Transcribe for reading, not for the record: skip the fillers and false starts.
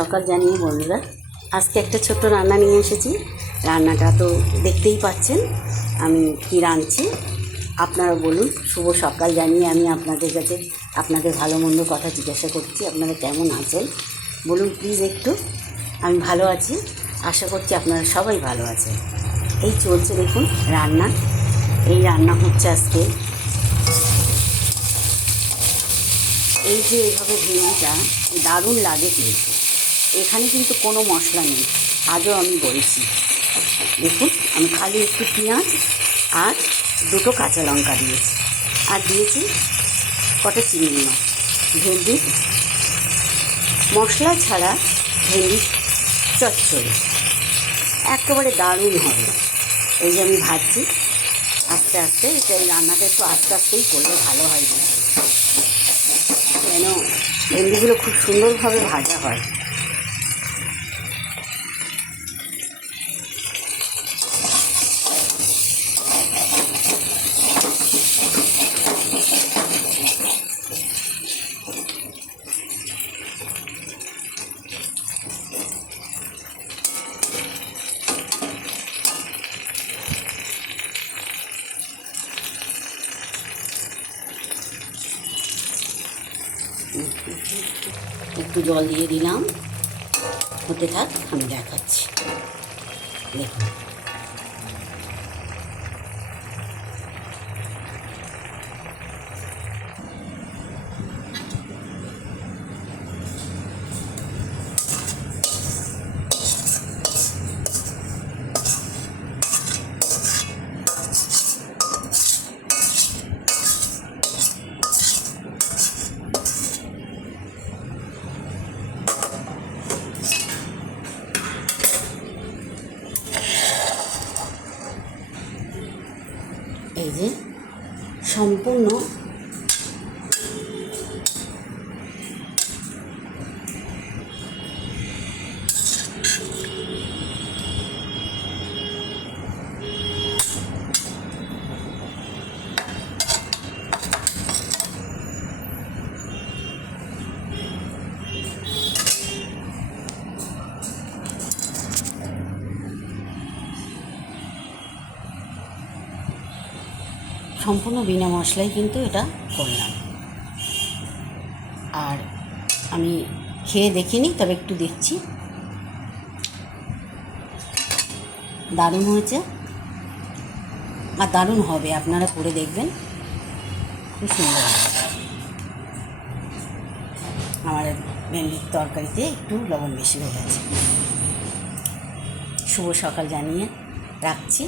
সকাল জানিয়ে বন্ধুরা, আজকে একটা ছোট্ট রান্না নিয়ে এসেছি। রান্নাটা তো দেখতেই পাচ্ছেন আমি কি রাঁধছি। আপনারা বলুন। শুভ সকাল জানিয়ে আমি আপনাদের কাছে আপনাদের ভালো মন্দ কথা জিজ্ঞাসা করছি। আপনারা কেমন আছেন বলুন প্লিজ একটু। আমি ভালো আছি, আশা করছি আপনারা সবাই ভালো আছেন। এই চলছে দেখুন রান্না। এই রান্না হচ্ছে আজকে এই যে এইভাবে ভেন্ডিটা দারুণ লাগে কিন্তু। এখানে কিন্তু কোনো মশলা নেই, আজও আমি বলছি। দেখুন আমি খালি একটু পেঁয়াজ আর দুটো কাঁচা লঙ্কা দিয়েছি, আর দিয়েছি কটা চিংড়ি মাছ। ভেন্ডি মশলা ছাড়া ভেন্ডি চচ্চড়ি একেবারে দারুণ হবে। এই যে আমি ভাজছি আস্তে আস্তে। এটা এই রান্নাটা একটু আস্তে আস্তেই করলে ভালো হয়, কেন ভেন্ডিগুলো খুব সুন্দরভাবে ভাজা হয়। একটু জল দিয়ে দিলাম, হতে থাক, আমি দেখাচ্ছি। দেখুন এই যে সম্পূর্ণ সম্পূর্ণ বিনা মশলাই কিন্তু এটা করলাম। আর আমি খেয়ে দেখিনি, তবে একটু দেখছি। দারুণ হয়েছে আর দারুণ হবে, আপনারা করে দেখবেন, খুব সুন্দর হবে। আমার ভেন্ডির তরকারিতে একটু লবণ বেশি হয়ে গেছে। শুভ সকাল জানিয়ে রাখছি।